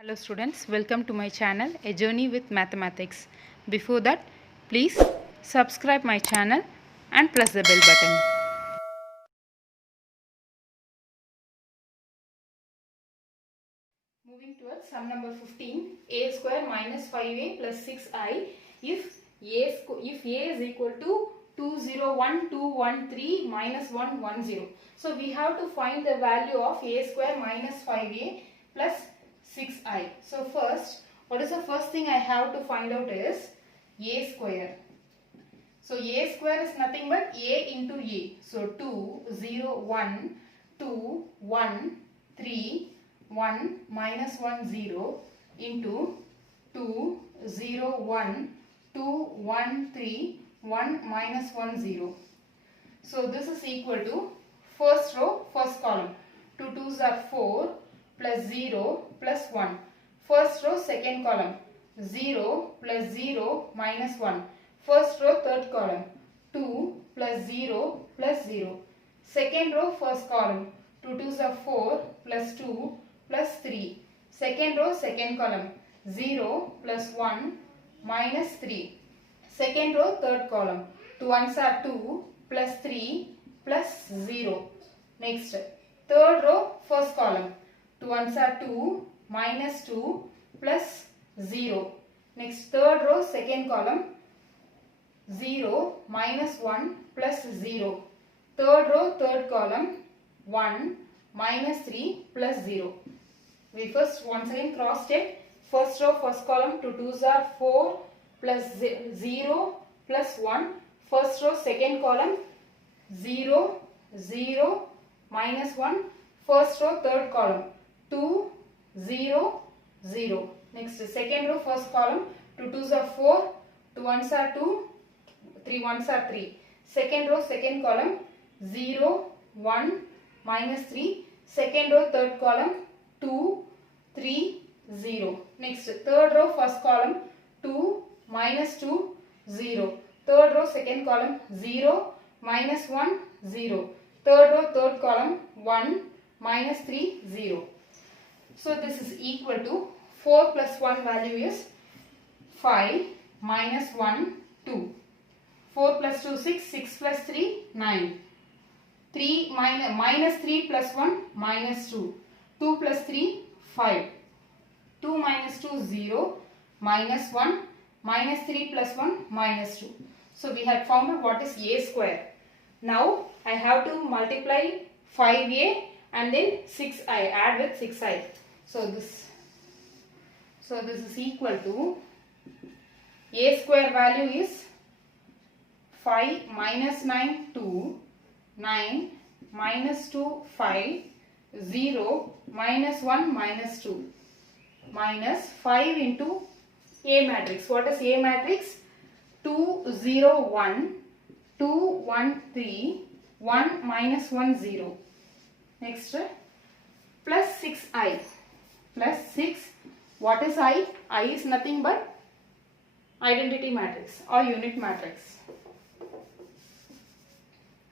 Hello students, welcome to my channel A Journey with Mathematics. Before that, please subscribe my channel and press the bell button. Moving towards sum number 15, a square minus 5a plus 6i if a is equal to 201,213 minus 110. So we have to find the value of a square minus 5a plus 6i. So first, what is the first thing I have to find out is a square. So a square is nothing but a into a. So 2, 0, 1, 2, 1, 3, 1 minus 1 0 into 2, 0, 1, 2, 1, 3, 1 minus 1 0. So this is equal to first row, first column. 2 2s are 4 plus 0 plus 1. First row, second column. 0 plus 0 minus 1. First row, third column. 2 plus 0 plus 0. Second row, first column. 2 2s are 4 plus 2 plus 3. Second row, second column. 0 plus 1 minus 3. Second row, third column. 2 1s are 2 plus 3 plus 0. Next, third row, first column. 2 1s are 2 minus 2 plus 0. Next, third row, second column. 0 minus 1 plus 0. Third row, third column. 1 minus 3 plus 0. We first once again cross check. First row, first column. 2 2s are 4 plus 0 plus 1. First row, second column. 0 0 minus 1. First row, third column. 2 0 0. Next, second row, first column. 2 2s are 4. 2 1s are 2. 3 1s are 3. Second row, second column. 0 1 minus 3. Second row, third column. 2 3 0. Next, third row, first column. 2 minus 2 0. Third row, second column. 0 minus 1 0. Third row, third column. 1 minus 3 0. So this is equal to 4 plus 1 value is 5 minus 1 2. 4 plus 2 6. 6 plus 3 9. 3 minus 3 plus 1 minus 2. 2 plus 3 5. 2 minus 2 0. Minus 1 minus 3 plus 1 minus 2. So we had found out what is a square. Now I have to multiply 5a and then 6i, add with 6i. So this is equal to a square value is 5 minus 9 2, 9 minus 2 5, 0 minus 1 minus 2 minus 5 into A matrix. What is A matrix? 2 0 1, 2 1 3, 1 minus 1 0. Next, plus 6i. Plus 6. What is I? I is nothing but identity matrix or unit matrix.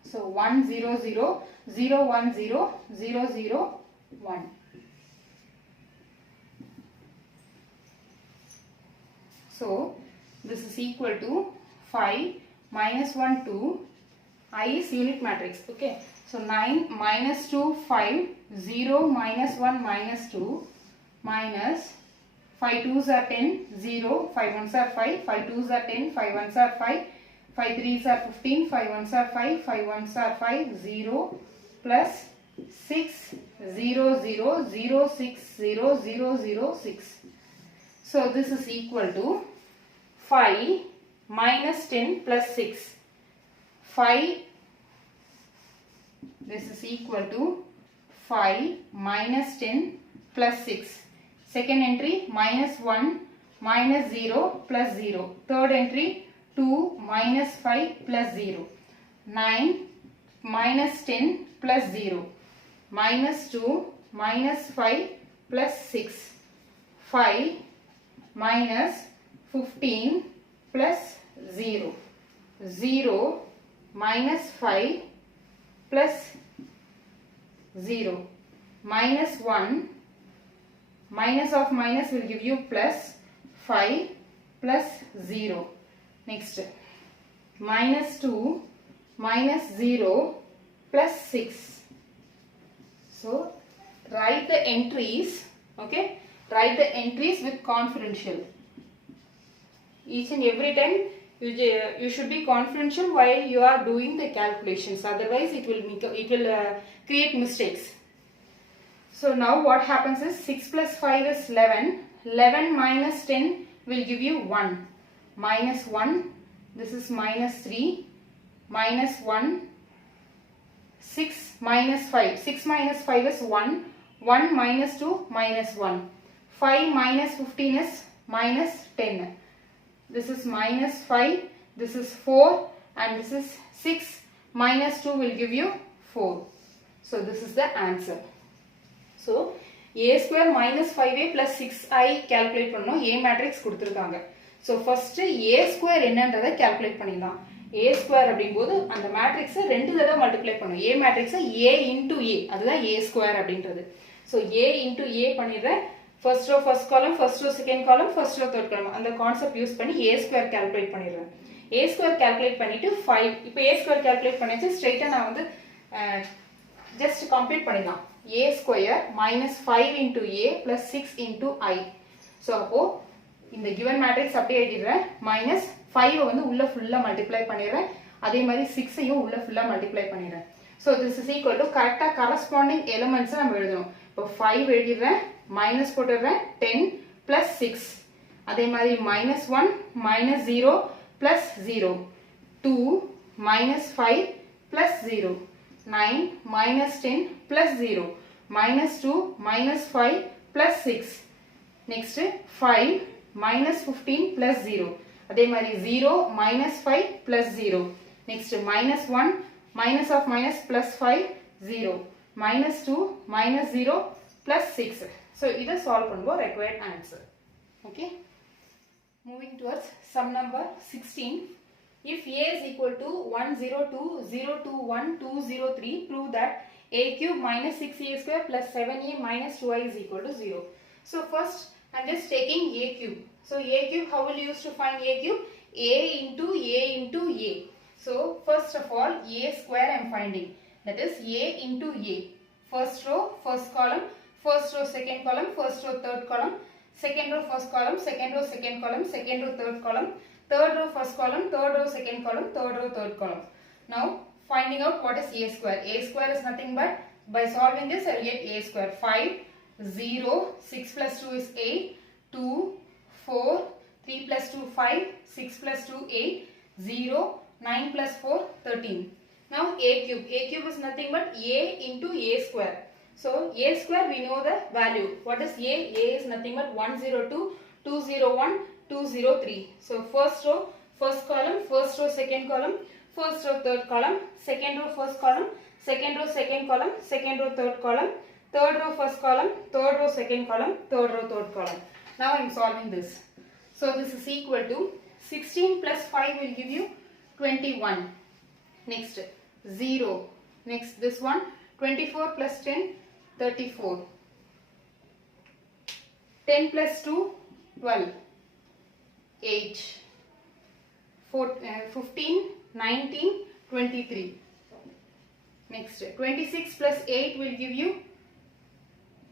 So 1 0 0, 0 1 0, 0 0 1. So this is equal to 5 minus 1 2. I is unit matrix. Okay. So 9 minus 2 5, 0 minus 1 minus 2 minus 5 2s are 10, 0, 5 1s are 5, 5 2s are 10, 5 1s are 5, 5 3s are 15, 5 1s are 5, 5 1s are 5, 0 plus 6 0 0 0 6 0 0 0 6. So this is equal to 5 minus 10 plus 6. 5, this is equal to 5 minus 10 plus 6. Second entry minus 1 minus 0 plus 0. Third entry 2 minus 5 plus 0. 9 minus 10 plus 0. Minus 2 minus 5 plus 6. 5 minus 15 plus 0. 0 minus 5 plus 0. Minus 1 minus of minus will give you plus 5 plus 0. Next, minus 2 minus 0 plus 6. So, write the entries, okay? Write the entries with confidential. Each and every time you should be confidential while you are doing the calculations. Otherwise, it will create mistakes. So now what happens is 6 plus 5 is 11. 11 minus 10 will give you 1. Minus 1. This is minus 3. Minus 1. 6 minus 5. 6 minus 5 is 1. 1 minus 2 minus 1. 5 minus 15 is minus 10. This is minus 5. This is 4. And this is 6. Minus 2 will give you 4. So this is the answer. So, a square minus 5a plus 6i calculate பண்ணனும். A matrix கொடுத்திருக்காங்க. So, first a square என்னன்றதை calculate பண்ணிடலாம். A square அப்படிங்கும்போது அந்த matrix ரெண்டு தடவை multiply பண்ணணும். A matrix a into a. அதுதான் a square அப்படின்றது. So, a into a பண்ணிடுறேன். First row first column, first row second column, first row third column. அந்த concept யூஸ் பண்ணி a square calculate பண்ணிடுறேன். a square calculate பண்ணிட்டு 5. இப்போ a square calculate பண்ணிச்சு straight நான் வந்து just complete பண்ணிடலாம். A square minus 5 into a plus 6 into I. So, அப்போ இந்த given matrix அப்படியே எழுதிடுறேன். minus 5 வந்து உள்ள ஃபுல்லா multiply பண்ணிடுறேன். அதே மாதிரி 6 ஐயும் உள்ள ஃபுல்லா multiply பண்ணிடுறேன். So, this is equal to correct corresponding elements நம்ம எழுதணும். இப்போ 5 எழுதிடுறேன். minus போட்டுடுறேன். 10 plus 6. அதே மாதிரி minus 1 minus 0 plus 0. 2 minus 5 plus 0. 9 minus 10 plus 0. Minus 2 minus 5 plus 6. Next 5 minus 15 plus 0. அதே மாதிரி 0 minus 5 plus 0. Next minus 1 minus of minus plus 5 0. Minus 2 minus 0 plus 6. So இதை solve பண்ணுவோம் required answer. Okay. Moving towards sum number 16. If a is equal to 102, 021, 203, prove that a cube minus 6a square plus 7a minus 2i is equal to 0. So first I am just taking a cube. So a cube, how will you use to find a cube? A into a into a. So first of all a square I am finding. That is a into a. First row, first column, first row, second column, first row, third column, second row, first column, second row, second column, second row, third column, third row, first column, third row, second column, third row, third column. Now finding out what is a square. A square is nothing but by solving this I will get a square. 5, 0, 6 plus 2 is 8, 2, 4, 3 plus 2 5, 6 plus 2 8, 0, 9 plus 4 13. Now a cube. A cube is nothing but a into a square. So a square we know the value. What is a? A is nothing but 102, 201, 203. So first row, first column, first row, second column, first row, third column, second row, first column, second row, second column, second row, third column, third row, first column, third row, second column, third row, third column. Now I am solving this. So this is equal to 16 plus 5 will give you 21. Next 0. Next this one 24 plus 10 34. 10 plus 2 12. 8. 15 19 23. Next 26 plus 8 will give you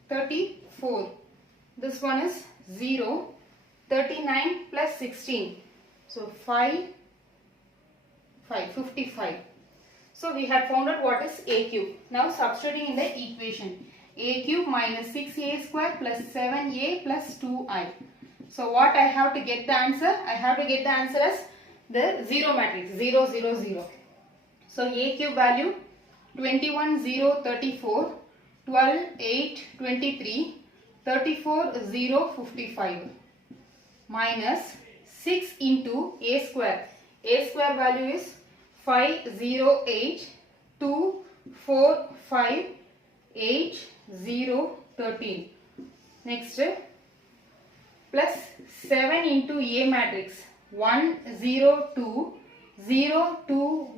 34. This one is 0. 39 plus 16. So 5 55. So we have found out what is a cube. Now substituting in the equation. A cube minus 6a square plus 7a plus 2i. So what I have to get the answer? I have to get the answer as the 0 matrix. 0 0 0. So a cube value 21 0 34, 12 8 23, 34 0 55 minus 6 into a square. A square value is 5 0 8 2 4 5 8 0 13. Next plus 7 into a matrix. 1 0 2 0 2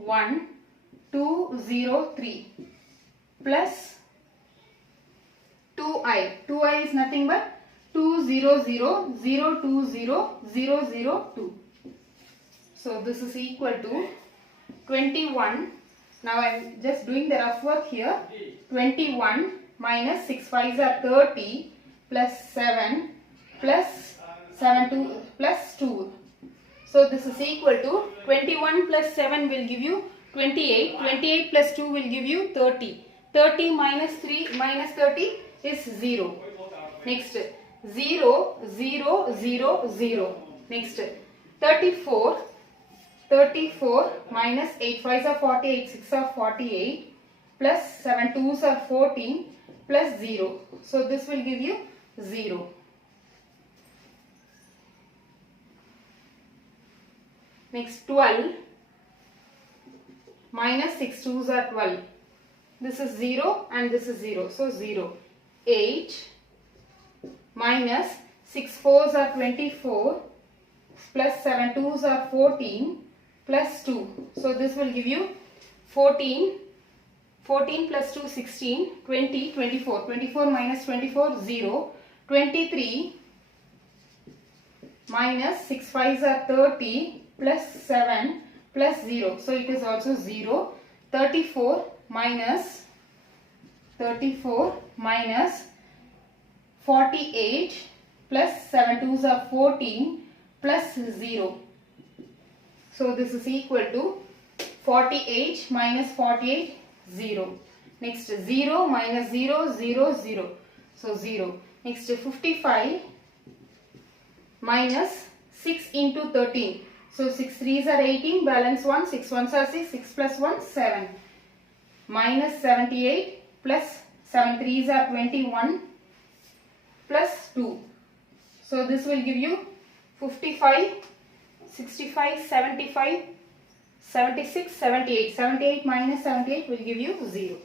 1 2 0 3 plus 2i. 2i is nothing but 2 0 0 0 2 0 0 0 2. So this is equal to 21. Now I am just doing the rough work here. 21 minus 6 5s are 30 plus 7 plus 7 2 plus 2. So this is equal to 21 plus 7 will give you 28. 28 plus 2 will give you 30. 30 minus 3 minus 30 is 0. Next 0 0 0 0. Next 34. 34 minus 8 5s are 48, 6 are 48 plus 7 2s are 14 plus 0. So this will give you 0. Next 12 minus 6 2s are 12. This is 0 and this is 0. So 0. 8 minus 6 4s are 24 plus 7 2s are 14 plus 2. So this will give you 14. 14 plus 2 16. 20 24. 24 minus 24 0. 23 minus 6 5s are 30 plus 7 plus 0. So it is also 0. 34 minus 48 plus 7 2s are 14 plus 0. So this is equal to 48 minus 48 0. Next 0 minus 0 0 0. So 0. Next 55 minus 6 into 13. So 6 3s are 18, balance 1, 6 1s are 6, 6 plus 1 7. Minus 78 plus 7 3s are 21 plus 2. So this will give you 55, 65, 75, 76, 78. 78 minus 78 will give you 0.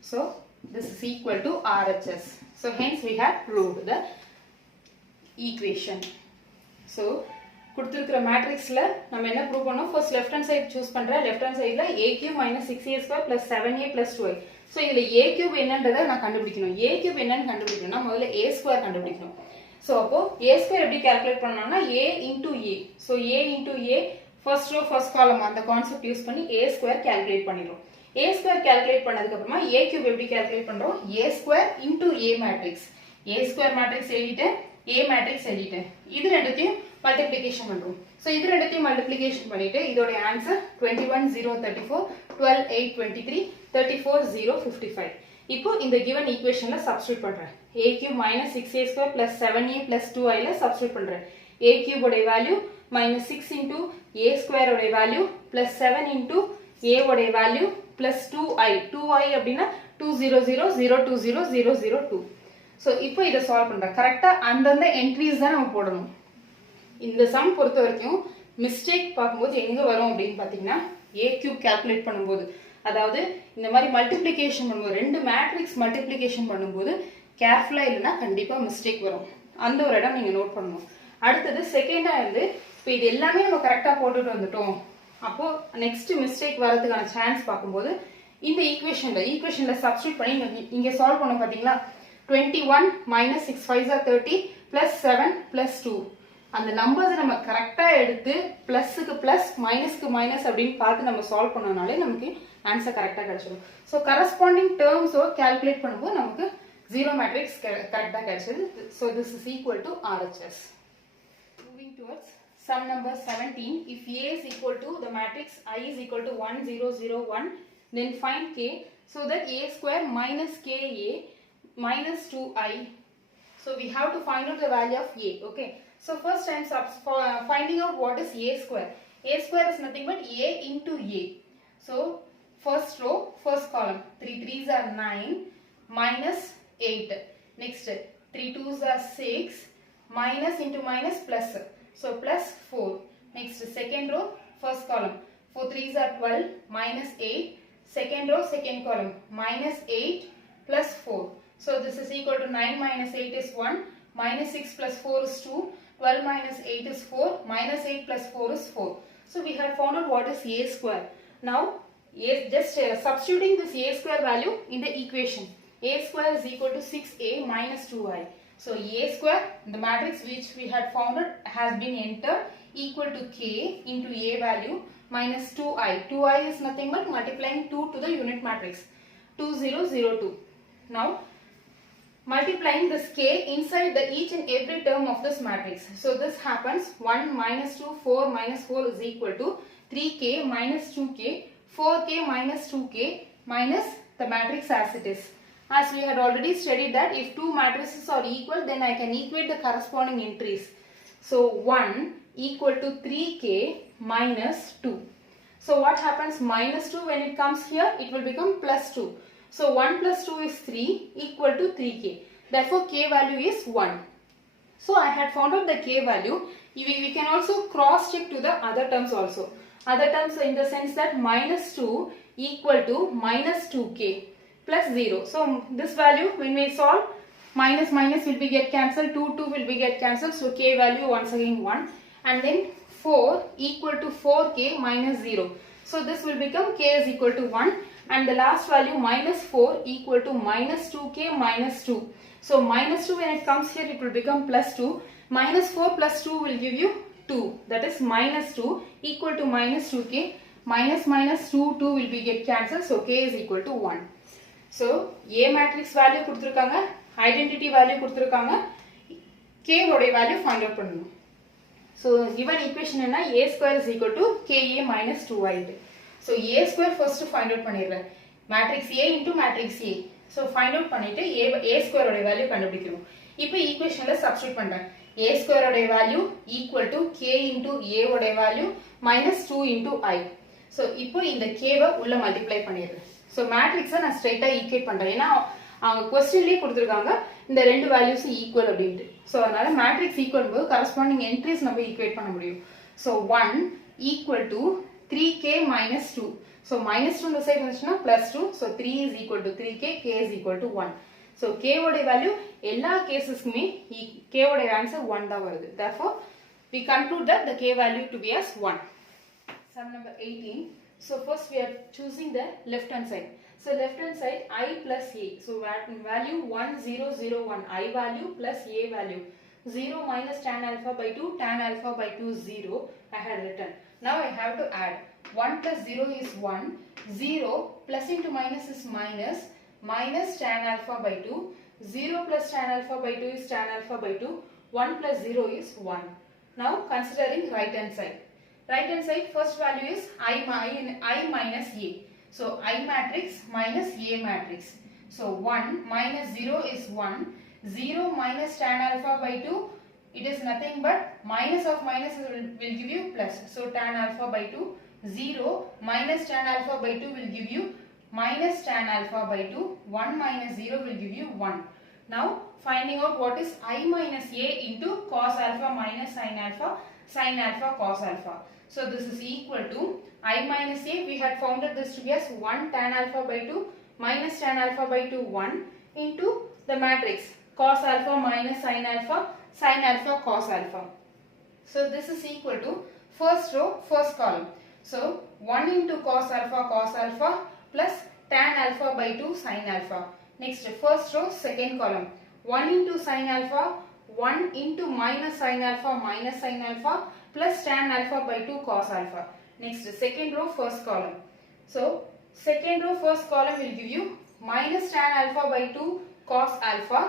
So this is equal to RHS. So hence we have proved the equation. So கொடுத்திருக்கிற மேட்ரிக்ஸ்ல நம்ம என்ன prove பண்ணோம்? First left hand side choose பண்றேன். Left hand சைடுல a³ - 6a² + 7a + 2a. So இதுல a³ என்னன்றதை நான் கண்டுபிடிக்கணும். a³ என்னன்னு கண்டுபிடிக்கணும்னா முதல்ல a² கண்டுபிடிக்கணும். சோ அப்போ a² எப்படி கால்குலேட் பண்ணனும்னா a * a. So a * a first row first column அந்த கான்செப்ட் யூஸ் பண்ணி a² கால்குலேட் பண்ணிரோம். a² கால்குலேட் பண்ணதுக்கு அப்புறமா a³ எப்படி கால்குலேட் பண்றோம்? a² * a matrix. a² matrix எழுதிட்டேன், a மேட்ரிக்ஸ் எழுதிட்டேன். இது ரெண்டுத்தையும் மல்டிப்ளிகேஷன் பண்றோம். சோ இது ரெண்டுத்தையும் மல்டிப்ளிகேஷன் பண்ணிட்டு இதோட ஆன்சர் 21 0 34 12 8 23 34 0 55. இப்போ இந்த given equationல சப்ஸ்டிட்யூட் பண்றேன். a³ - 6a² + 7a + 2i ல சப்ஸ்டிட்யூட் பண்றேன். a³ உடைய வேல்யூ -6 * a² உடைய வேல்யூ + 7 * a உடைய வேல்யூ + 2i. 2i அப்படினா 200 020 002. சோ இப்போ இத சால்வ் பண்றேன். கரெக்ட்டா அந்தந்த என்ட்ரிஸ் தான் நம்ம போடணும். இந்த சம் பொறுத்த வரைக்கும் மிஸ்டேக் பாக்கும்போது எங்க வரும் அப்படினு பாத்தீங்கன்னா a³ கால்குலேட் பண்ணும்போது, அதாவது இந்த மாதிரி மல்டிப்ளிகேஷன் பண்ணும்போது ரெண்டு மேட்ரிக்ஸ் மல்டிப்ளிகேஷன் பண்ணும்போது கேர்ஃபுல்லா இல்லனா கண்டிப்பா மிஸ்டேக் வரும். அந்த ஒரு இடம் நீங்க நோட் பண்ணணும். அடுத்து செகண்டா இருந்து இப்போ இது எல்லாமே நம்ம கரெக்ட்டா போட்டுட்டு வந்துட்டோம். அப்போ நெக்ஸ்ட் மிஸ்டேக் வரதுக்கான சான்ஸ் பாக்கும்போது இந்த ஈக்குவேஷன்ல சப்ஸ்டிட்யூட் பண்ணி இங்க சால்வ் பண்ணோம் பாத்தீங்களா? 21 - 6 5s are 30 + 7 + 2. அந்த நம்பர்ஸ் நம்ம கரெக்ட்டா எடுத்து பிளஸ்க்கு பிளஸ் மைனஸ்க்கு மைனஸ் அப்படினு பார்த்து நம்ம சால்வ் பண்ணனாலே நமக்கு ஆன்சர் கரெக்ட்டா கிடைச்சிடும். சோ கரஸ்பாண்டிங் டேர்ம்ஸ் கால்குலேட் பண்ணும்போது நமக்கு ஜீரோ மேட்ரிக்ஸ் கரெக்ட்டா கிடைச்சது. So this is equal to RHS. Moving towards sum number 17. If A is equal to the matrix I is equal to 1 0 0 1, then find K so that A² - KA minus 2i. So we have to find out the value of A. Okay. So first I am finding out what is A². A² is nothing but A into A. So first row, first column. 3 3s are 9 minus 8. Next 3 2s are 6 minus into minus plus. So plus 4. Next second row, first column. 4 3s are 12 minus 8. Second row, second column. Minus 8 plus 4. So this is equal to 9 minus 8 is 1, minus 6 plus 4 is 2, 12 minus 8 is 4, minus 8 plus 4 is 4. So we have found out what is A². Now just substituting this A² value in the equation. A² is equal to 6a minus 2i. So A square, the matrix which we had founded has been entered, equal to K into A value minus 2i. 2i is nothing but multiplying 2 to the unit matrix. 2002. Now multiplying this K inside the each and every term of this matrix. So this happens 1 minus 2, 4 minus 4 is equal to 3K minus 2K, 4K minus 2K minus the matrix as it is. As we had already studied that if two matrices are equal, then I can equate the corresponding entries. So 1 equal to 3K minus 2. So what happens? Minus 2 when it comes here, it will become plus 2. So 1 plus 2 is 3 equal to 3K. Therefore K value is 1. So I had found out the K value. We can also cross check to the other terms also. Other terms in the sense that minus 2 equal to minus 2K plus 0. So this value when we solve, minus minus will be get cancelled, 2 will be get cancelled. So K value once again 1. And then 4 equal to 4K minus 0. So this will become K is equal to 1. And the last value minus 4 equal to minus 2K minus 2. So minus 2 when it comes here, it will become plus 2. Minus 4 plus 2 will give you 2. That is minus 2 equal to minus 2K. Minus minus 2 will be get cancelled. So K is equal to 1. So A matrix value kuduthirukanga, identity value kuduthirukanga, K ode value find out pannanum. So given equation enna, A square is equal to Ka minus 2i. So A square first find out பண்ணிரலாம். Matrix A into matrix A. So find out பண்ணிட்டு A square ஓட value கண்டுபிடிக்கணும். இப்போ equationல substitute பண்றேன். A square ஓட value equal to K into A ஓட value minus 2 into I. So இப்போ இந்த K வை உள்ள multiply பண்ணிரலாம். So matrix நான் straight equate பண்றேன். ஏனா அவங்க क्वेश्चनலயே கொடுத்திருக்காங்க இந்த ரெண்டு values equal அப்படினு. So அதனால matrix equal போது corresponding entries நம்ம equate பண்ண முடியும். So 1 equal to 3K minus 2. So minus 2 இந்த side வந்துச்சுனா plus 2. So 3 is equal to 3K, K is equal to 1. So K ஓட value எல்லா கேसेसக்குமே K ஓட answer 1 தான் வருது. Therefore we conclude that the K value to be as 1. Sum number 18. So first we are choosing the left hand side. So left hand side I plus A. So value 1 0 0 1 I value plus A value. 0 minus tan alpha by 2, tan alpha by 2 0 I had written. Now I have to add 1 plus 0 is 1, 0 plus into minus is minus, minus tan alpha by 2, 0 plus tan alpha by 2 is tan alpha by 2, 1 plus 0 is 1. Now considering right hand side. Right hand side first value is I minus A. So I matrix minus A matrix. So 1 minus 0 is 1, 0 minus tan alpha by 2, it is nothing but minus of minus will give you plus. So tan alpha by 2, 0 minus tan alpha by 2 will give you minus tan alpha by 2, 1 minus 0 will give you 1. Now finding out what is I minus A into cos alpha minus sin alpha cos alpha. So this is equal to I minus A, we had founded this to be as 1 tan alpha by 2 minus tan alpha by 2 1 into the matrix cos alpha minus sin alpha cos alpha. So this is equal to first row first column. So 1 into cos alpha plus tan alpha by 2 sin alpha. Next first row second column 1 into sin alpha, 1 into minus sin alpha plus tan alpha by 2 cos alpha. Next second row first column. So second row first column will give you minus tan alpha by 2 cos alpha.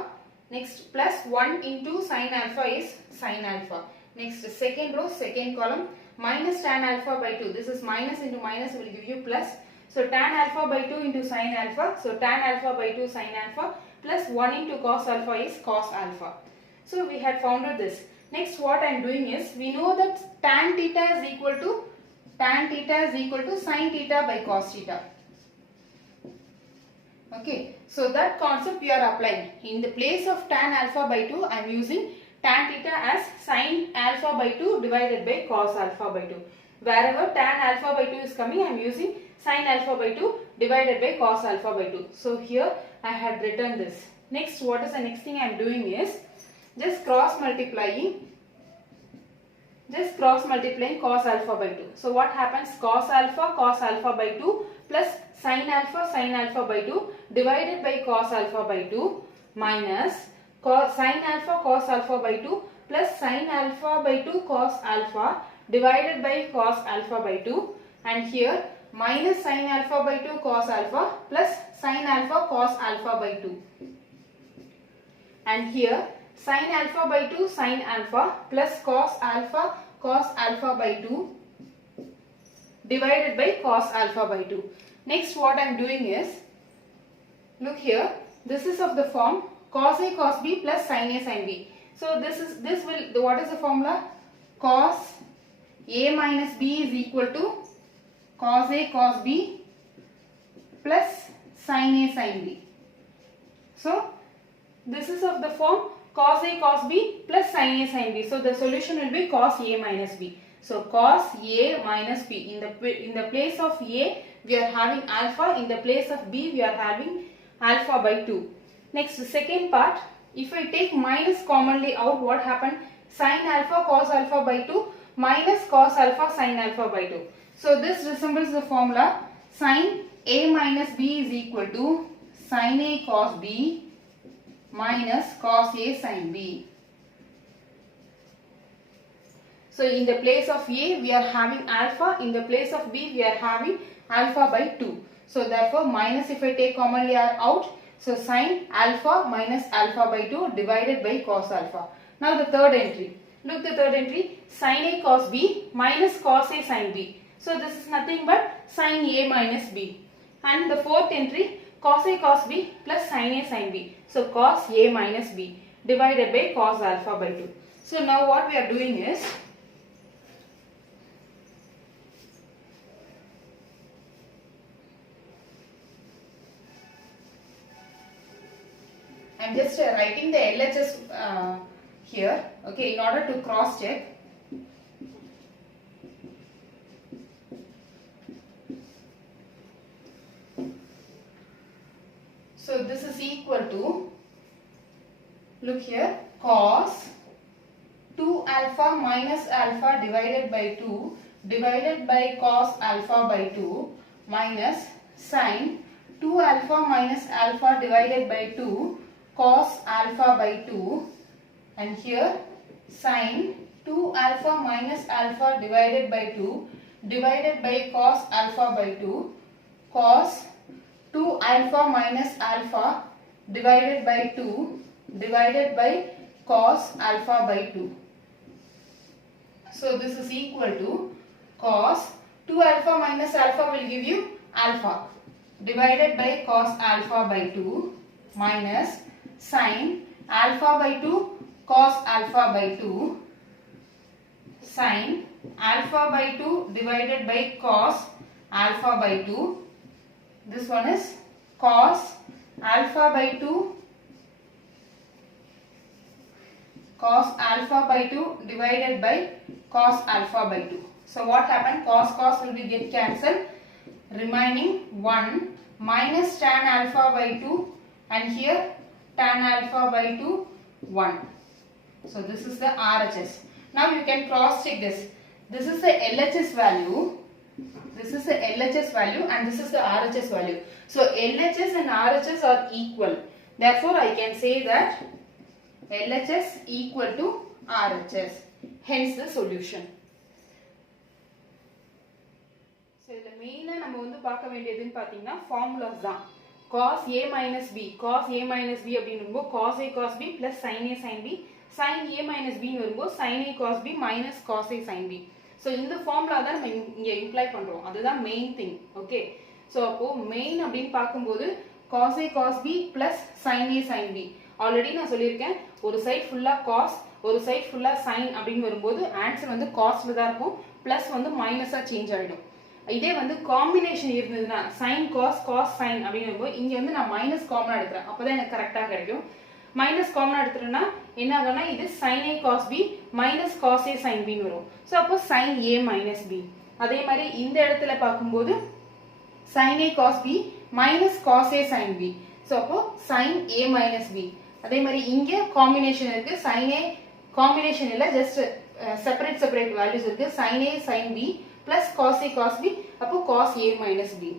Next plus 1 into sin alpha is sin alpha. Next second row second column minus tan alpha by 2. This is minus into minus will give you plus. So tan alpha by 2 into sin alpha. So tan alpha by 2 sin alpha plus 1 into cos alpha is cos alpha. So we had founded this. Next what I am doing is, we know that tan theta is equal to sin theta by cos theta. Okay, so that concept we are applying. In the place of tan alpha by 2, I am using tan theta as sin alpha by 2 divided by cos alpha by 2. Wherever tan alpha by 2 is coming, I am using sin alpha by 2 divided by cos alpha by 2. So here I had written this. Next, what is the next thing I am doing is, just cross multiplying cos alpha by 2. So what happens? Cos alpha by 2 plus sin alpha by 2 divided by cos alpha by 2 minus sin alpha cos alpha by 2 plus sin alpha by 2 cos alpha divided by cos alpha by 2, and here minus sin alpha by 2 cos alpha plus sin alpha cos alpha by 2, and here sin alpha by 2 sin alpha plus cos alpha by 2 divided by cos alpha by 2. Next what I am doing is, look here, this is of the form cos A cos B plus sin A sin B. So what is the formula? Cos A minus B is equal to cos A cos B plus sin A sin B. So this is of the form cos A cos B plus sin A sin B. So the solution will be cos A minus B. So cos A minus B. In the place of A we are having alpha. In the place of B we are having alpha by 2. Next, the second part. If I take minus commonly out, what happened? Sin alpha cos alpha by 2 minus cos alpha sin alpha by 2. So this resembles the formula sin A minus B is equal to sin A cos B minus cos A sin B. So in the place of A we are having alpha, in the place of B we are having alpha by 2. So therefore minus, if I take commonly out, so sin alpha minus alpha by 2 divided by cos alpha. Now the third entry. Look, the third entry, sin A cos B minus cos A sin B. So this is nothing but sin A minus B. And the fourth entry, cos A cos B plus sin A sin B. So cos A minus B divided by cos alpha by 2. So now what we are doing is, I am just writing the LHS here, okay, in order to cross check. So this is equal to, look here, cos 2 alpha minus alpha divided by 2 divided by cos alpha by 2 minus sin 2 alpha minus alpha divided by 2 cos alpha by 2, and here sin 2 alpha minus alpha divided by 2 divided by cos alpha by 2 cos 2 alpha minus alpha divided by 2 divided by cos alpha by 2. So this is equal to cos 2 alpha minus alpha will give you alpha divided by cos alpha by 2 minus sin alpha by 2 cos alpha by 2 sin alpha by 2 divided by cos alpha by 2. This one is cos alpha by 2 cos alpha by 2 divided by cos alpha by 2. So what happened? Cos will be get cancelled, remaining 1 minus tan alpha by 2, and here tan alpha by 2 1. So this is the RHS. Now you can cross check this. This is the LHS value. This is the LHS value and this is the RHS value. So LHS and RHS are equal. Therefore I can say that LHS equal to RHS. Hence the solution. So the main நம்ம வந்து பார்க்க வேண்டியதுன்னு பாத்தீங்கன்னா formulas தான். Cos A minus B அப்படினும்போது cos A cos B plus sin A sin B, sin A minus B வரும்போது sin A cos B minus cos A sin B. So இந்த formula தான் நம்ம இங்க imply பண்றோம். அதுதான் main thing. Okay. So அப்போ main அப்படினு பாக்கும்போது cos A cos B plus sin A sin B. Already நான் சொல்லிருக்கேன், ஒரு சைடு ஃபுல்லா cos, ஒரு சைடு ஃபுல்லா sin அப்படினு வரும்போது ஆன்சர் வந்து cosல தான் இருக்கும், பிளஸ் வந்து மைனஸா சேஞ்ச் ஆயிடும். இதே வந்து காம்பினேஷன் இருந்ததுன்னா sin cos cos sin அப்படிங்கும்போது இங்க வந்து நான் மைனஸ் காமனா எடுக்கிறேன், அப்பதான் எனக்கு கரெக்டா கிடைக்கும். மைனஸ் காமனா எடுத்துட்டேன்னா என்ன ஆகும்னா இது sin A cos B minus cos A sin B ன்னு வரும். சோ அப்போ sin A minus B. அதே மாதிரி இந்த இடத்துல பாக்கும்போது sin A cos B minus cos A sin B. So அப்போ sin A minus B. அதே மாதிரி இங்க காம்பினேஷன் இருக்கு, sin A காம்பினேஷன் இல்ல, ஜஸ்ட் செப்பரேட் வேல்யூஸ் இருக்கு, sin A sin B plus cos A cos B, அப்போ cos A minus B.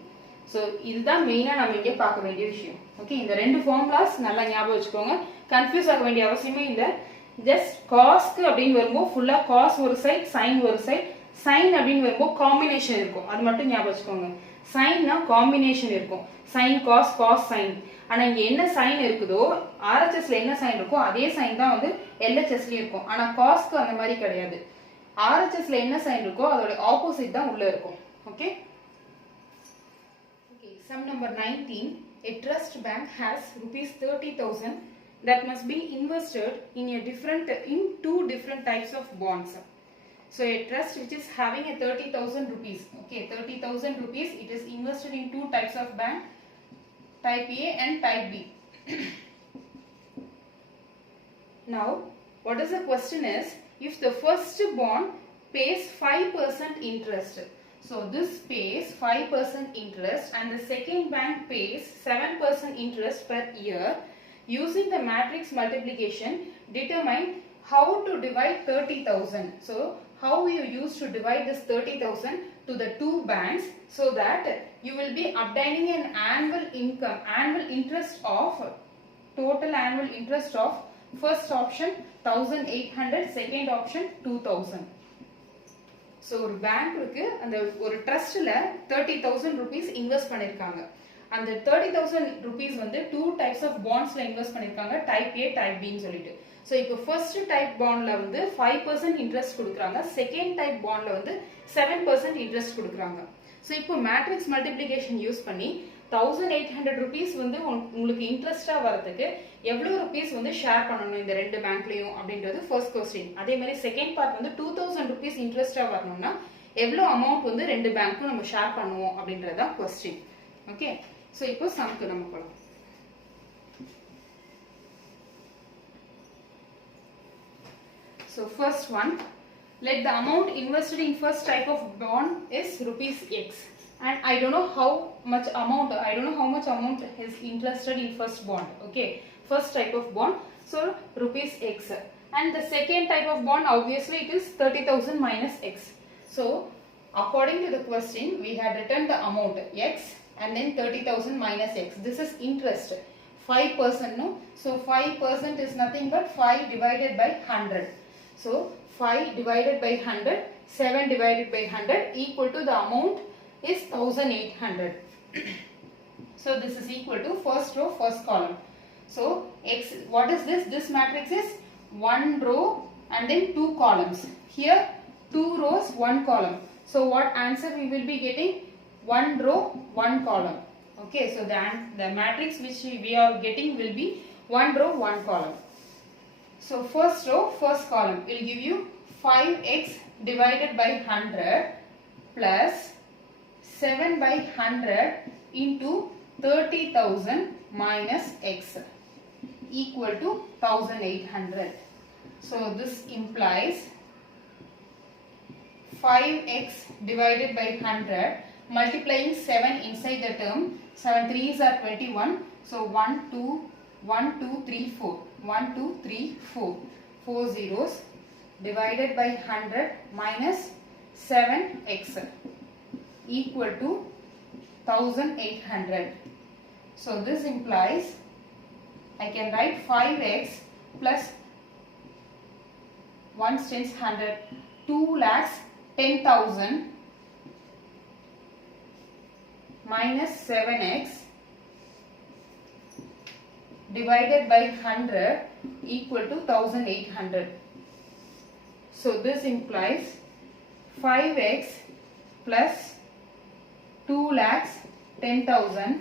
So இதுதான் மெயினா நம்ம இங்க பார்க்க வேண்டிய விஷயம். ஓகே, இந்த ரெண்டு ஃபார்முலாஸ் நல்லா ஞாபகம் வச்சுக்கோங்க. கன்ஃபியூஸ் ஆக வேண்டிய அவசியமே இல்லை. ஜஸ்ட் காஸ்க்கு அப்படின்னு வரும்போது ஃபுல்லா காஸ் ஒரு சைட், சைன் ஒரு சைட். சைன் அப்படின்னு வரும்போது காம்பினேஷன் இருக்கும், அது மட்டும் ஞாபகம் வச்சுக்கோங்க. சைன்னா காம்பினேஷன் இருக்கும், சைன் காஸ், காஸ் சைன். ஆனா இங்க என்ன சைன் இருக்குதோ, ஆர்ஹெச்எஸ்ல என்ன சைன் இருக்கோ அதே சைன் தான் வந்து எல்ஹெச்எஸ்லயும் இருக்கும். ஆனா காஸ்க்கு அந்த மாதிரி கிடையாது. ஆர்ஹெச்எஸ்ல என்ன சைன் இருக்கோ அதோட ஆப்போசிட் தான் உள்ள இருக்கும். Okay. Sum number 19. A trust bank has rupees 30,000 that must be invested in two different types of bonds. So a trust which is having a 30,000 rupees. Okay, 30,000 rupees. It is invested in two types of bank, type A and type B. Now, what is the question is, if the first bond pays 5% interest. So this pays 5% interest and the second bank pays 7% interest per year. Using the matrix multiplication, determine how to divide 30,000. So how you used to divide this 30,000 to the two banks so that you will be obtaining an annual interest of, total annual interest of, first option 1800, second option 2000. So ஒரு bank இருக்கு, அந்த ஒரு ட்ரஸ்ட்ல 30,000 rupees invest பண்ணிருக்காங்க. அந்த 30,000 rupees வந்து two types of பாண்ட்ஸ்ல invest பண்ணிருக்காங்க, type A type பின்னு சொல்லிட்டு. So இப்போ ஃபர்ஸ்ட் டைப் பாண்ட்ல வந்து 5% இன்ட்ரெஸ்ட் கொடுக்குறாங்க, செகண்ட் டைப் பாண்ட்ல வந்து 7% இன்ட்ரெஸ்ட் கொடுக்குறாங்க. ஸோ இப்போ மேட்ரிக்ஸ் மல்டிப்ளிகேஷன் யூஸ் பண்ணி 1800 rupees வந்து உங்களுக்கு இன்ட்ரெஸ்டா வரதுக்கு எவ்வளவு rupees வந்து ஷேர் பண்ணணும் இந்த ரெண்டு பேங்க்லயும் அப்படின்றது ஃபர்ஸ்ட் क्वेश्चन. அதே மாதிரி செகண்ட் பார்ட் வந்து 2000 rupees இன்ட்ரெஸ்டா வரணும்னா எவ்வளவு அமௌண்ட் வந்து ரெண்டு பேங்க்கும் நம்ம ஷேர் பண்ணுவோம் அப்படின்றது தான் क्वेश्चन. ஓகே. சோ இப்போ சம்க்கு நம்ம போலாம். So first one, let the amount invested in first type of bond is rupees X. And I don't know how much amount is interested in first bond. Okay, first type of bond, so rupees X. And the second type of bond, obviously it is 30,000 minus X. So according to the question, we had written the amount X and then 30,000 minus X. This is interest, 5%, no? So 5% is nothing but 5 divided by 100. So 5 divided by 100, 7 divided by 100 equal to the amount is 1800. So this is equal to first row, first column. So X, what is this? This matrix is one row and then two columns. Here two rows, one column. So what answer we will be getting? One row, one column. Okay, so the matrix which we are getting will be one row, one column. So first row, first column will give you 5x divided by 100 plus 7 by 100 into 30,000 minus x equal to 1800. So this implies 5x divided by 100 multiplying 7 inside the term. 7 3s are 21. So 1 2 3 4. 1 2 3 4. 4 zeros divided by 100 minus 7x equal to 1800. So this implies I can write 5x plus 1 tens 100, 2,10,000 minus 7x divided by 100 equal to 1800. So this implies 5x plus 2,10,000,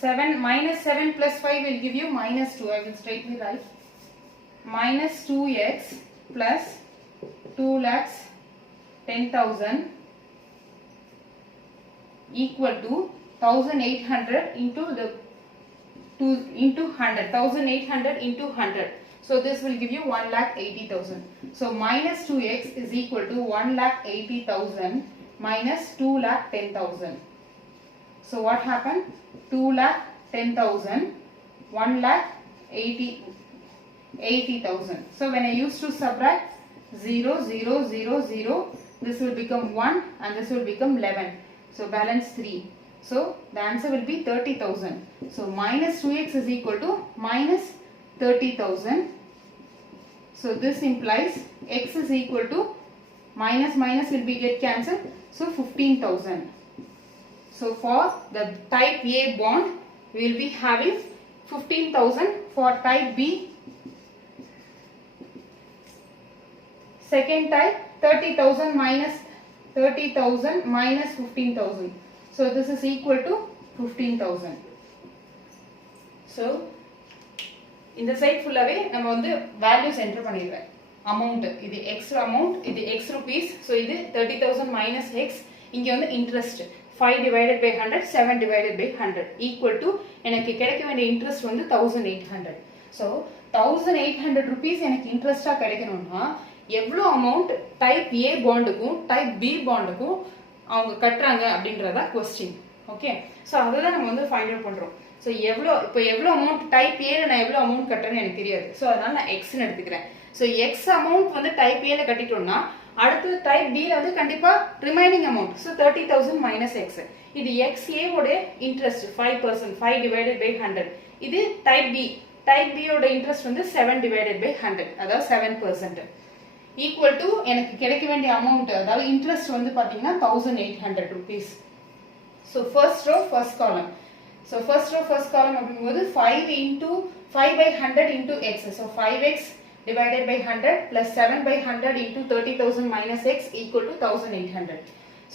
7 minus 7 plus 5 will give you minus 2. I will straightly write minus 2x plus 2,10,000 equal to 1800 into 100. 1800 into 100. So this will give you 1,80,000. So minus 2x is equal to 1,80,000 minus 2,10,000. So what happened? 2,10,000, 1,80,000. So when I used to subtract 0, 0, 0, 0, this will become 1 and this will become 11. So balance 3. So the answer will be 30,000. So minus 2x is equal to minus 30,000. So this implies x is equal to minus minus will be get cancelled. So 15,000. So for the type A bond, we will be having 15,000. For type B, second type 30,000 minus 15,000. So this is equal to 15,000. So in the side full away நம்ம வந்து values enter பண்ணிடுவேன். Amount இது x amount, இது x rupees. So இது 30,000 minus x. இங்க வந்து interest 5 divided by 100, 7 divided by 100 equal to எனக்கு கிடைக்க வேண்டிய interest வந்து 1800. So 1800 rupees எனக்கு interest-ஆ கிடைக்கணும்னா எவ்வளோ amount type A bond-க்கும் type B bond-க்கும் அவங்க கட்டுறாங்க அப்படின்றதா question. ஓகே, ஸோ அதுதான் நம்ம வந்து ஃபைண்ட் அவுட் பண்ணுறோம். ஸோ இப்போ எவ்வளோ அமௌண்ட் டைப் ஏல நான் எவ்வளோ அமௌண்ட் கட்டுறேன்னு எனக்கு தெரியாது. ஸோ அதனால நான் எக்ஸ்ன்னு எடுத்துக்கிறேன். ஸோ எக்ஸ் அமௌண்ட் வந்து டைப் ஏல கட்டிட்டோம்னா அடுத்தது டைப் பியில் வந்து கண்டிப்பாக remaining amount. So 30,000 minus X. இது எக்ஸ் ஏவோட இன்ட்ரெஸ்ட் 5%, 5 டிவைடட் பை 100. இது டைப் பி. டைப் பியோட இன்ட்ரெஸ்ட் வந்து 7 டிவைடட் பை 100, அதாவது 7%. ஈக்குவல் டு எனக்கு கிடைக்க வேண்டிய அமௌண்ட், அதாவது இன்ட்ரெஸ்ட் வந்து பார்த்தீங்கன்னா 1800 rupees. So first row, first column. So first row, first column அப்படிங்கும்போது 5 into 5 by 100 into x. So 5x divided by 100 plus 7 by 100 into 30,000 minus x equal to 1800.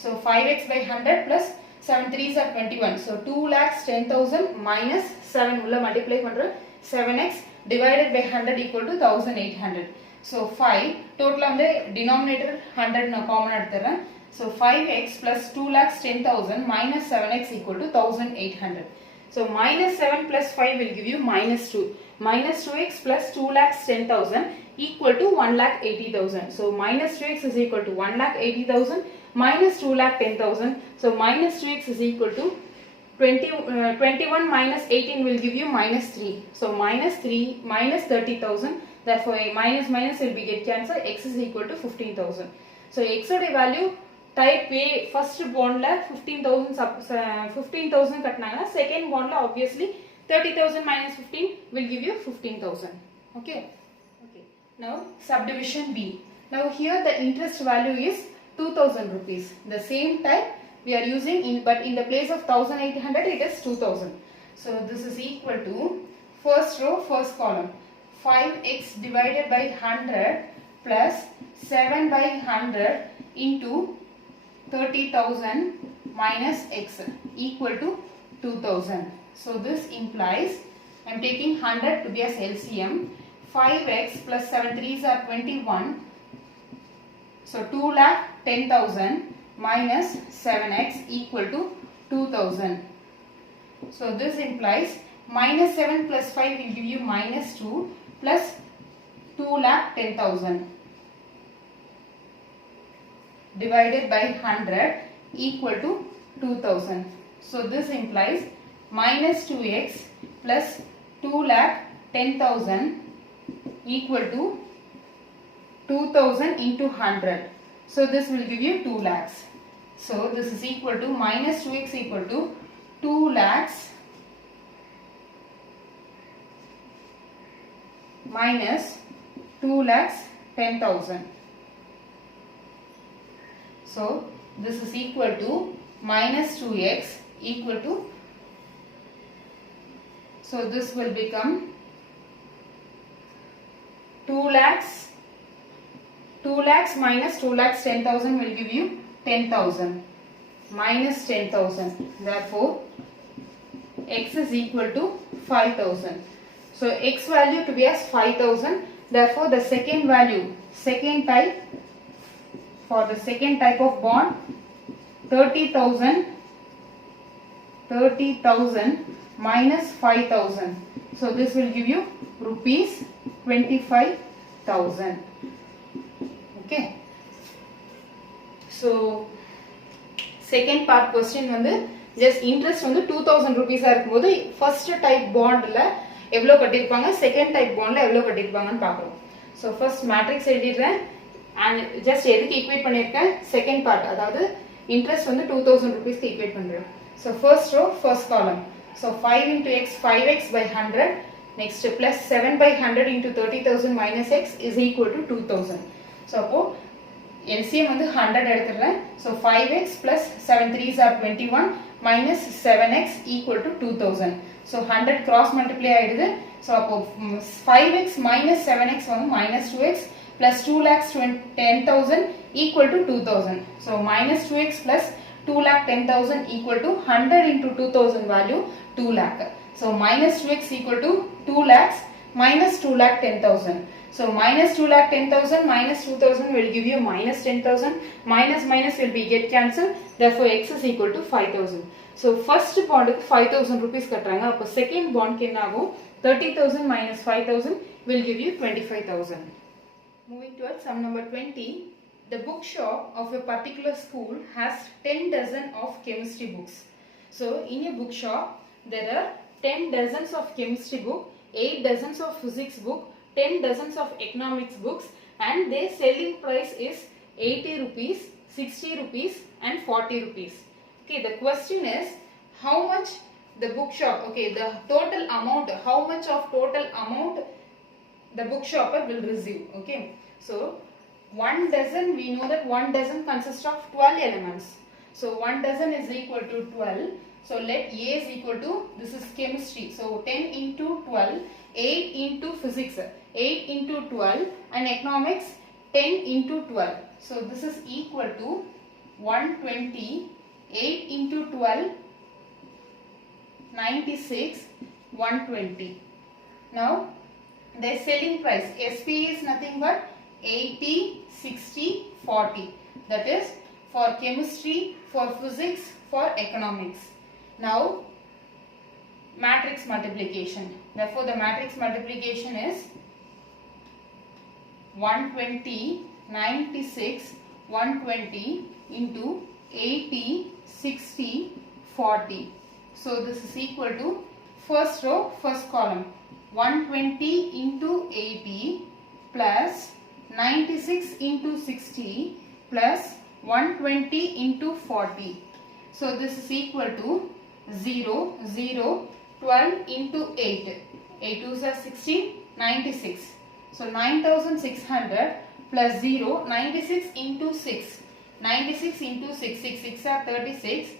So 5x by 100 plus 7 3s are 21. So 2,10,000 minus 7 உள்ள multiply பண்ற 7x divided by 100 equal to 1800. So 5 total வந்து denominator 100 நான் common எடுத்துறேன். So 5x plus 2,10,000 minus 7x equal to 1800. So minus 7 plus 5 will give you minus 2. Minus 2x plus 2,10,000 equal to 1,80,000. So minus 2x is equal to 1,80,000 minus 2,10,000. So minus 2x is equal to 21 minus 18 will give you minus 3. So minus 3 minus 30,000. Therefore minus minus will be get cancelled. X is equal to 15,000. So x oda value type A first bond la 15,000 கட்டினாங்கன்னா second bond la obviously 30,000 minus 15 will give you 15,000. Okay. Now subdivision B. Now here the interest value is 2,000 rupees. The same type we are using but in the place of 1,800 it is 2,000. So this is equal to first row, first column. 5x divided by 100 plus 7 by 100 into 30,000 minus x equal to 2,000. So this implies I am taking 100 to be as LCM. 5x plus 7 3s are 21. So 2,10,000 minus 7x equal to 2,000. So this implies minus 7 plus 5 will give you minus 2 plus 2,10,000 divided by 100 equal to 2,000. So this implies minus 2x plus 2,10,000 equal to 2,000 into 100. So this will give you 2 lakhs. So this is equal to minus 2x equal to 2 lakhs minus 2,10,000. So this is equal to minus 2x equal to, so this will become 2 lakhs minus 2,10,000 will give you 10,000 minus 10,000. Therefore x is equal to 5,000. So x value to be as 5,000. Therefore the second value, second type, for the second type of bond 30,000 minus 5,000. So this will give you rupees 25,000. Okay. So second part question வந்து just interest வந்து 2,000 rupees இருக்கும்போது first type bondல எவ்வளோ கட்டியிருப்பாங்க, second type பாண்ட்ல எவ்வளோ கட்டியிருப்பாங்கன்னு பார்க்குறோம். So first matrix எழுதிடுறேன் and just எதுக்கு ஈக்குவேட் பண்ணியிருக்கேன், செகண்ட் பார்ட், அதாவது இன்ட்ரெஸ்ட் வந்து 2,000 rupeesக்கு ஈக்குவேட் பண்ணுறேன். So first row, first column. So 5 into x, 5x by 100. Next plus 7 by 100 into 30,000 minus x is equal to 2000. So LCM வந்து 100 எடுத்துறேன். So 5x plus 7 3s are 21 minus 7x equal to 2000. So 100 cross multiply ஆயிடுது. So அப்போ 5x minus 7x வந்து minus 2x plus 2,10,000 equal to 2000. So minus 2x plus 2,10,000 equal to 100 into 2000 value 2 lakh. So minus 2x equal to 2 lakhs minus 2,10,000. So minus 2,10,000 minus 2000 will give you minus 10,000. Minus minus will be get cancelled. Therefore x is equal to 5,000. So first bond 5,000 rupees கட்டுறாங்க. அப்போ second bond என்ன ஆகும்? 30,000 minus 5,000 will give you 25,000. Moving towards sum number 20. The bookshop of a particular school has 10 dozen of chemistry books. So in a bookshop there are 10 dozens of chemistry book, 8 dozens of physics book, 10 dozens of economics books, and their selling price is 80 rupees, 60 rupees and 40 rupees. Okay, the question is how much the bookshop, okay, the total amount, how much of total amount the bookshopper will receive. Okay, so 1 dozen, we know that 1 dozen consists of 12 elements. So 1 dozen is equal to 12. So let A is equal to, this is chemistry. So 10 into 12, 8 into physics, 8 into 12 and economics 10 into 12. So this is equal to 120, 8 into 12, 96, 120. Now the selling price, SP is nothing but 80, 60, 40. That is for chemistry, for physics, for economics. Now matrix multiplication. Therefore the matrix multiplication is 120, 96, 120 into 80, 60, 40. So this is equal to first row, first column. 120 into 80 plus 96 into 60 plus 120 into 40. So this is equal to 0, 0, 12 into 8. 8 2s are 16, 96. So 9,600 plus 0, 96 into 6. 96 into 6, 6 6 are 36.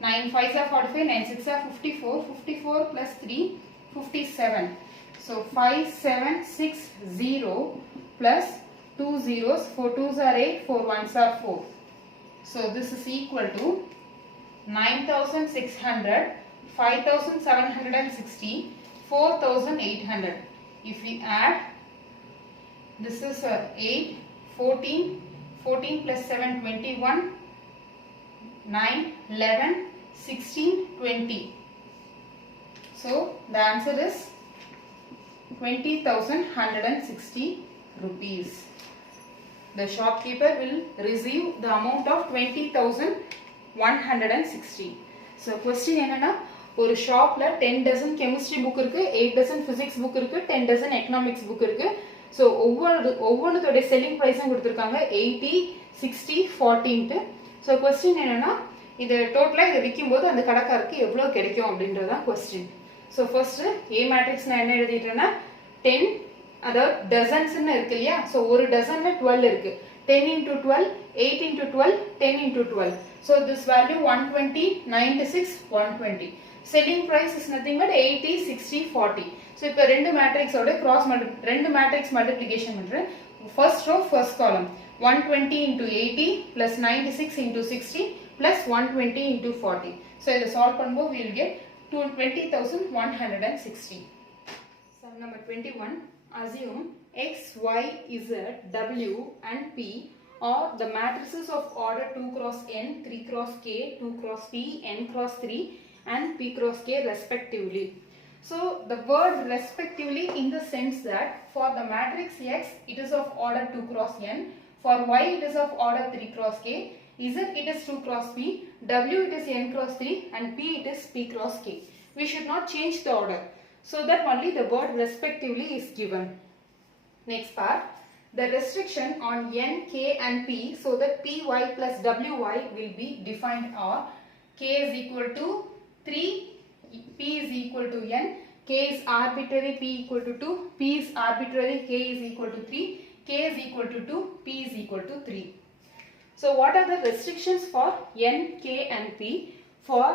9 5s are 45, 9 6 are 54. 54 plus 3, 57. So 5 7 6 0 plus 2 zeros, 4 2s are 8, 4 1s are 4. So this is equal to 9,600, 5,760, 4,800. If we add, this is 8, 14, 14 plus 7, 21, 9, 11, 16, 20. So the answer is 20,160 rupees. The shopkeeper will receive the amount of 20,160. So question என்னன்னா ஒரு ஷாப்ல 10 dozen chemistry book இருக்கு, 8 dozen physics book இருக்கு, 10 dozen economics book இருக்கு. So ஒவ்வொருத்தோட selling price கொடுத்திருக்காங்க 80, 60, 40. So question என்னன்னா இது டோட்டலா இத விக்கும்போது அந்த கடைக்காரருக்கு எவ்வளவு கிடைக்கும் அப்படின்றது தான் question. So first A matrix நான் என்ன எழுதிட்டேன்னா 10 அதாவது dozens ன்னு இருக்கு இல்லையா. So ஒரு டசன்ல 12 இருக்கு. 10 into 12, 8 into 12, 10 into 12. So this value 120, 96, 120. Selling price is nothing but 80, 60, 40. So இப்போ ரெண்டு மேட்ரிக்ஸ் ஓட ரெண்டு மேட்ரிக்ஸ் மல்டிப்ளிகேஷன் பண்றேன். First row, first column. 120 into 80 plus 96 into 60 plus 120 into 40. So இதை solve பண்ணும்போது we will get 20,160. Sum number 21. Assume x, y, z, w and p are the matrices of order 2 cross n, 3 cross k, 2 cross p, n cross 3 and p cross k respectively. So the word respectively in the sense that for the matrix x it is of order 2 cross n, for y it is of order 3 cross k, z it is 2 cross p, w it is n cross 3 and p it is p cross k. We should not change the order, so that only the word respectively is given. Next part, the restriction on n, k and p so that py plus wy will be defined are k is equal to 3, p is equal to n, k is arbitrary, p equal to 2, p is arbitrary, k is equal to 3, k is equal to 2, p is equal to 3. So what are the restrictions for n, k and p for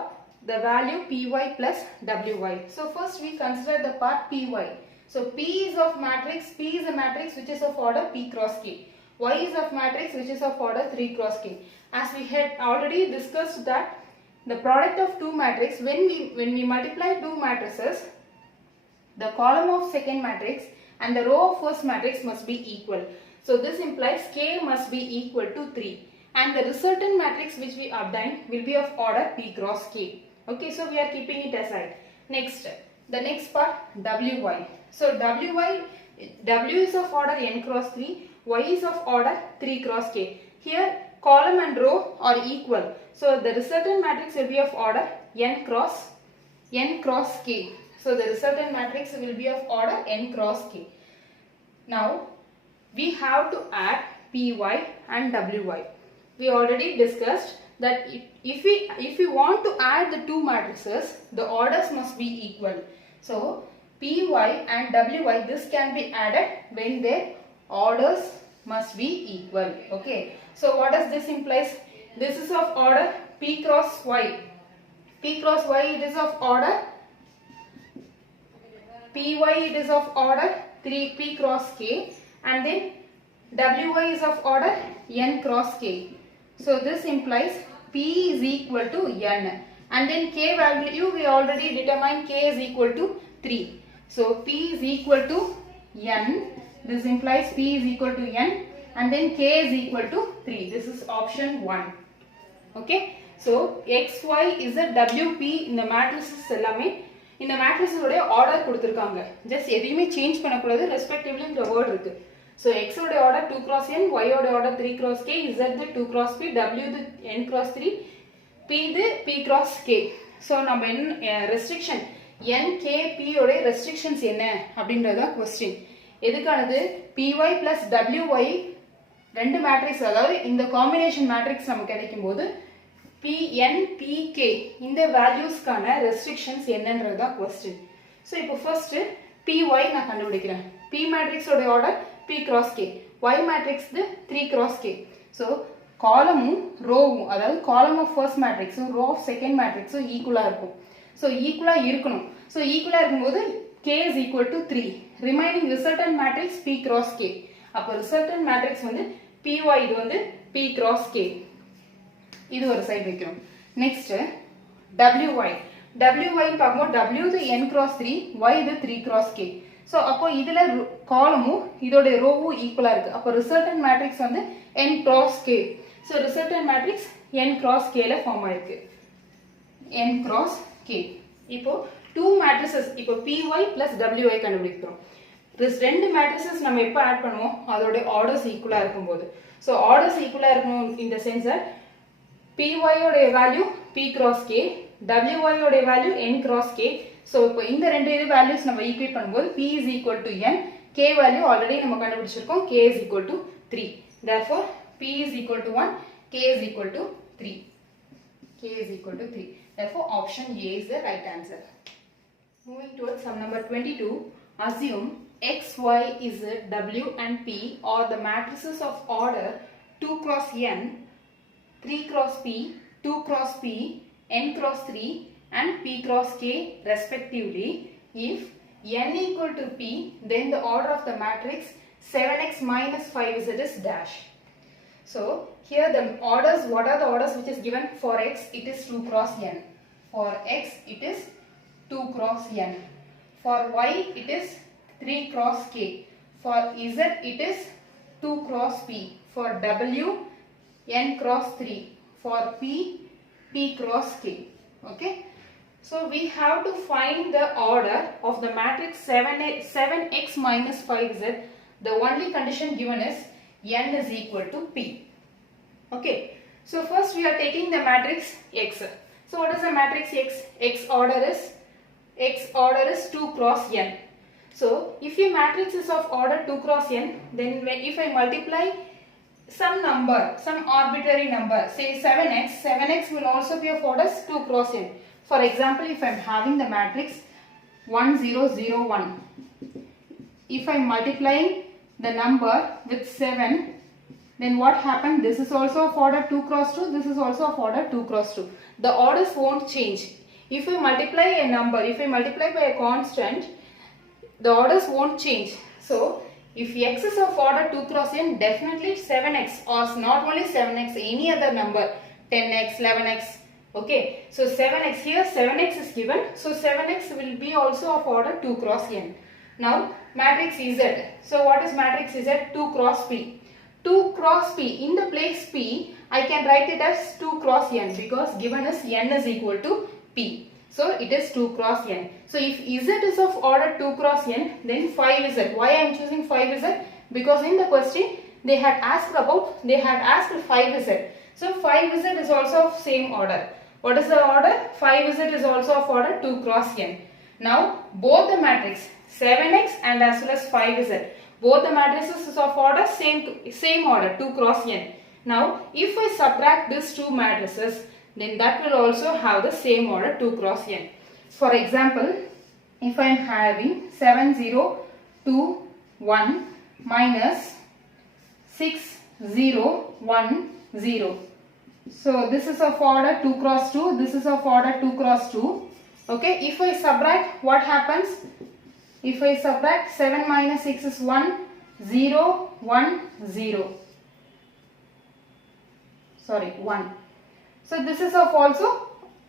the value py plus wy? So first we consider the part py. So p is of matrix, p is a matrix which is of order p cross k. Y is of matrix which is of order 3 cross k. As we had already discussed that the product of two matrices, when we multiply two matrices, the column of second matrix and the row of first matrix must be equal. So this implies k must be equal to 3 and the resultant matrix which we obtain will be of order p cross k. Okay, so we are keeping it aside. Next, the next part wy. So w is of order n cross 3, y is of order 3 cross k. Here column and row are equal. So the resultant matrix will be of order n cross k. So the resultant matrix will be of order n cross k. Now we have to add py and wy. We already discussed that if we want to add the two matrices, the orders must be equal. So py and wy, this can be added when their orders must be equal. Okay. So what does this implies? This is of order p cross y. P cross y, it is of order py, it is of order 3p cross k, and then wy is of order n cross k. So this implies p is equal to n, and then k value we already determined k is equal to 3. So p is equal to n. This implies p is equal to n, and then k is equal to 3. This is option 1. Okay. So xy is a wp in the matrices எல்லாமே இந்த matrices உடைய order கொடுத்திருக்காங்க. Just எதையுமே change பண்ணக்கூடாது, respectively இந்த word இருக்கு. So x உடைய order 2 cross n, y உடைய order 3 cross k, z the 2 cross p, w the n cross 3, p the p cross k. So நம்ம restriction n, k, p உடைய restrictions என்ன அப்படின்றதா question. எதுக்கானது py plus wy ரெண்டு matrix, அதாவது இந்த combination matrix நமக்கு கிடைக்கும்போது pn, pk இந்த valuesக்கான restrictions என்னன்றதா question. So இப்போ first py நான் கண்டுபிடிக்கிறேன். p matrix உடைய order p cross k, y matrix 3 cross k. So column row, அதாவது column of first matrix row of second matrix equal இருக்கும். So equal இருக்கணும். So equal இருக்கும்போது k is equal to 3. Remaining resultant matrix p cross k. அப்போ resultant matrix வந்து py, இது வந்து p cross k. இது ஒரு சைடு வைக்கிறோம். Next wy. wy பார்க்கும்போது w இது n cross 3, y இது 3 cross k. So அப்போ இதுல காலமும் இதோட ரோவும் ஈக்குவலா இருக்கு. அப்போ ரிசல்டன்ட் மேட்ரிக்ஸ் வந்து n cross k. So resultant matrix n cross k ல ஃபார்ம் ஆயிருக்கு. n cross k. இப்போ two matrices, இப்போ py plus wy கண்டுபிடிக்கிறோம். ரெண்டு matrices நம்ம எப்ப ஆட் பண்ணுவோம்? அதோட ஆர்டர்ஸ் ஈக்குவலா இருக்கும்போது. So ஆர்டர்ஸ் ஈக்குவலா இருக்கணும் இந்த சென்ஸ் py ஓட value p cross k, wy ஓட value n cross k. So இப்போ இந்த ரெண்டு வேல்யூஸ் நம்ம ஈக்குவேட் பண்ணும்போது p is equal to n, k value already நம்ம கண்டுபிடிச்சிருக்கோம், k is equal to 3. Therefore p is equal to 1, k is equal to 3. K is equal to 3. Therefore option A is the right answer. Moving towards sum number 22, assume x, y, z, w and p are the matrices of order 2 cross n, 3 cross p, 2 cross p, n cross 3 and p cross k respectively. If n equal to p, then the order of the matrix 7x minus 5z is dash. So here the orders, what are the orders which is given? For x it is 2 cross n. For x it is 2 cross n. For y it is 3 cross k. For z it is 2 cross p. For w n cross 3. For p, p cross k. Okay. So we have to find the order of the matrix 7x minus 5z. The only condition given is n is equal to p. Okay. So first we are taking the matrix x. So what is the matrix x? X order is 2 cross n. So if your matrix is of order 2 cross n, then if I multiply some number, some arbitrary number, say 7x, 7x will also be of order 2 cross n. For example, if I am having the matrix 1 0 0 1, if I am multiplying the number with 7, then what happened? This is also of order 2 cross 2, this is also of order 2 cross 2. The orders won't change. If I multiply a number, if I multiply by a constant, the orders won't change. So, if x is of order 2 cross n, definitely 7x, or not only 7x, any other number, 10x, 11x. Okay, so 7x here, 7x is given, so 7x will be also of order 2 cross n. Now, matrix Z. So, what is matrix Z? 2 cross P. 2 cross P, in the place P, I can write it as 2 cross n because given as n is equal to P. So, it is 2 cross n. So, if Z is of order 2 cross n, then 5Z. Why I am choosing 5Z? Because in the question, they had asked 5Z. So, 5Z is also of same order. What is the order? 5Z is also of order 2 cross n. Now, both the matrix 7x and as well as 5Z, both the matrices is of order same order 2 cross n. Now, if I subtract these two matrices, then that will also have the same order 2 cross n. For example, if I am having 7 0 2 1 minus 6 0 1 0. So, this is of order 2 cross 2, this is of order 2 cross 2. Okay, if I subtract, what happens? If I subtract 7 minus 6 is 1, 0, 1, 0. Sorry, 1. So this is also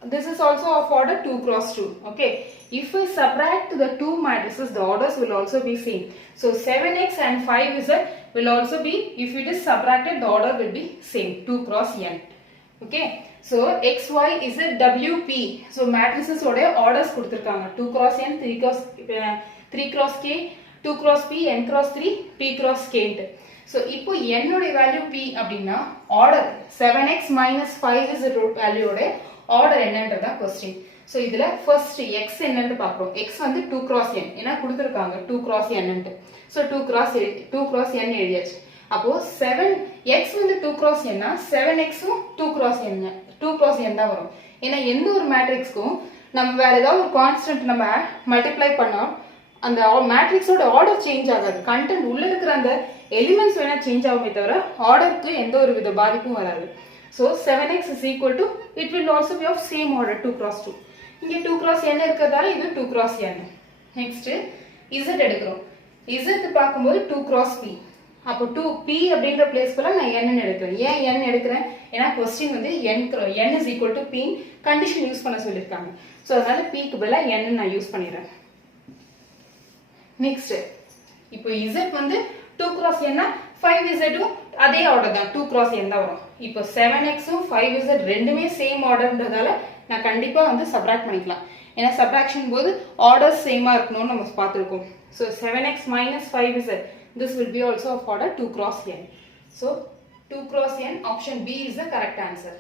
of order 2 cross 2. Okay. If I subtract the two matrices, the orders will also be same. So 7x and 5z will also be, if it is subtracted, the order will be same, 2 cross n. Okay. So x, y, z, w, p. So matrices orders kuduthirukanga. 2 cross n, 3 cross k, 2 cross p, n cross 3, p cross k. So, இப்போ n உடைய value p அப்படின்னா order 7x minus 5 is value உடைய order என்னன்றதா question. So, இதுல first x என்னன்னு பார்க்கிறோம். x வந்து 2 cross n. ஏன்னா கொடுத்திருக்காங்க 2 cross n ன்ட்டு. So, 2 cross n எழுதியாச்சு. அப்போ 7x வந்து 2 cross n னா 7x உம் 2 cross n தான் வரும். ஏன்னா எந்த ஒரு மேட்ரிக்ஸ்க்கும் நம்ம வேற ஏதாவது ஒரு கான்ஸ்டன்ட் நம்ம மல்டிப்ளை பண்ணா அந்த மேட்ரிக்ஸோட ஆர்டர் சேஞ்ச் ஆகாது. கண்டென்ட் உள்ள இருக்கிற அந்த எலிமெண்ட்ஸ் வேணா சேஞ்ச் ஆகுமே தவிர ஆர்டருக்கு எந்த ஒரு வித பாதிப்பும் வராது. So 7x is equal to, it will also be of same order 2 cross 2. இங்கே 2 cross n இருக்கிறதால இது 2 cross n. நெக்ஸ்ட் z எடுக்கிறோம். z பார்க்கும்போது 2 cross p. அப்போ 2p அப்படின்ற பிளேஸ்க்குள்ள நான் n எடுக்கிறேன். ஏன் n எடுக்கிறேன்? ஏன்னா கொஸ்டின் வந்து n is equal to p condition use பண்ண சொல்லியிருக்காங்க. ஸோ அதனால p க்கு பதிலா n நான் யூஸ் பண்ணிடுறேன். நெக்ஸ்ட் இப்போ z வந்து 2 cross n னா 5z உம் அதே ஆர்டர் தான் 2 cross n தான் வரும். இப்போ 7x உம் 5z ரெண்டுமே சேம் ஆர்டர்ன்றதால நான் கண்டிப்பா வந்து சப்ட்ராக்ட் பண்ணிக்கலாம். ஏன்னா சப்ட்ராக்ஷன் போது ஆர்டர் சேமா இருக்கணும்னு நம்ம பார்த்திருக்கோம். So 7x minus 5z, this will be also of order 2 cross n. So 2 cross n, option B is the correct answer.